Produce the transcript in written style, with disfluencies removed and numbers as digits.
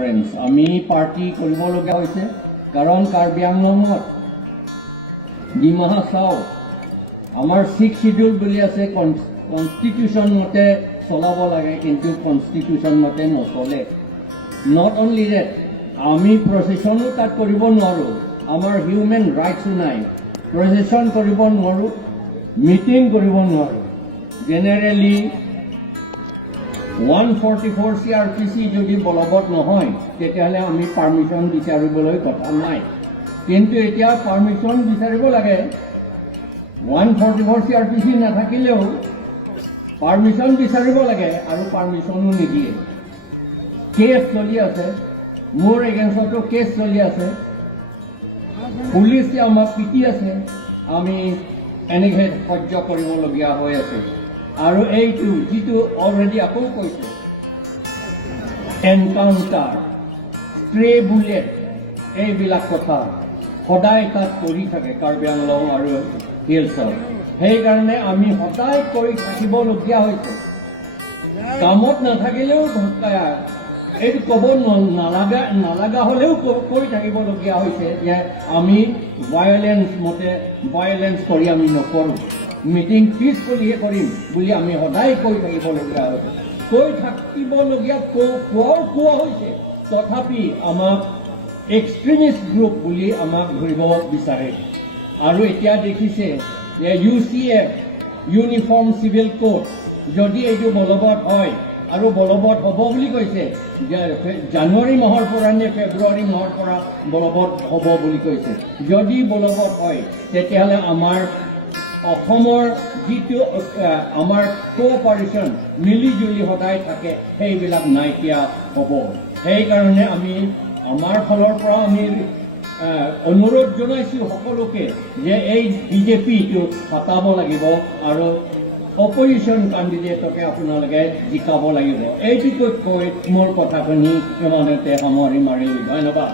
friends আমি party কৰিবলগীয়া হৈছে কাৰণ কাৰ্বি আংলঙত ডিমাহা চাও আমাৰ 6 শিডিউল বুলি আছে কনষ্টিটিউশ্যন মতে চলাব লাগে কিন্তু কনষ্টিটিউশ্যন মতে নচলে নট অনলি ডেট আমি প্ৰচেশ্যনো তাত কৰিব নোৱাৰোঁ আমাৰ হিউমেন ৰাইটছো নাই প্ৰচেশ্যন কৰিব নোৱাৰোঁ মিটিং কৰিব নোৱাৰোঁ জেনেৰেলি 144 CRPC যদি বলবৎ নহয় তেতিয়াহ'লে আমি পাৰ্মিশ্যন বিচাৰিবলৈ কথা নাই কিন্তু এতিয়া পাৰ্মিশ্যন বিচাৰিব লাগে 144 CRPC নাথাকিলেও পাৰ্মিশ্যন বিচাৰিব লাগে আৰু পাৰ্মিশ্যনো নিদিয়ে কেছ চলি আছে মোৰ এগেইনষ্টতো কেছ চলি আছে পুলিচে আমাক পিটি আছে আমি এনেকৈ সহ্য কৰিবলগীয়া হৈ আছে আৰু এইটো যিটো অলৰেডি আকৌ কৈছে এনকাউণ্টাৰ ষ্ট্ৰে বুলেট এইবিলাক কথা সদায় তাত কৰি থাকে কাৰ্বি আংলং আৰু হিলছত সেইকাৰণে আমি সদায় কৰি থাকিবলগীয়া হৈছে কামত নাথাকিলেও এইটো ক'ব নালাগা হ'লেও কৈ থাকিবলগীয়া হৈছে যে আমি ভায়লেঞ্চ কৰি আমি নকৰোঁ মিটিং পিছফুলিহে কৰিম বুলি আমি সদায় কৈ থাকিবলগীয়া হৈছে কৈ থাকিবলগীয়া কোৱা হৈছে তথাপি আমাক এক্সট্ৰিমিষ্ট গ্ৰুপ বুলি আমাক ধৰিব বিচাৰে আৰু এতিয়া দেখিছে যে UCF ইউনিফৰ্ম চিভিল কোড যদি এইটো বলবৎ হয় আৰু বলবৎ হ'ব বুলি কৈছে জানুৱাৰী মাহৰ পৰা নে ফেব্ৰুৱাৰী মাহৰ পৰা বলবৎ হ'ব বুলি কৈছে যদি বলবৎ হয় তেতিয়াহ'লে আমাৰ অসমৰ যিটো আমাৰ কোঅপাৰেশ্যন মিলিজুলি সদায় থাকে সেইবিলাক নাইকিয়া হ'ব সেইকাৰণে আমি আমাৰ ফালৰ পৰা আমি অনুৰোধ জনাইছোঁ সকলোকে যে এই বিজেপিটো হটাব লাগিব আৰু অপজিশ্যন কেণ্ডিডেটকে আপোনালোকে জিকাব লাগিব এইটোকৈ কৈ মোৰ কথাখিনি ইমানতে সামৰি মাৰিলোঁ ধন্যবাদ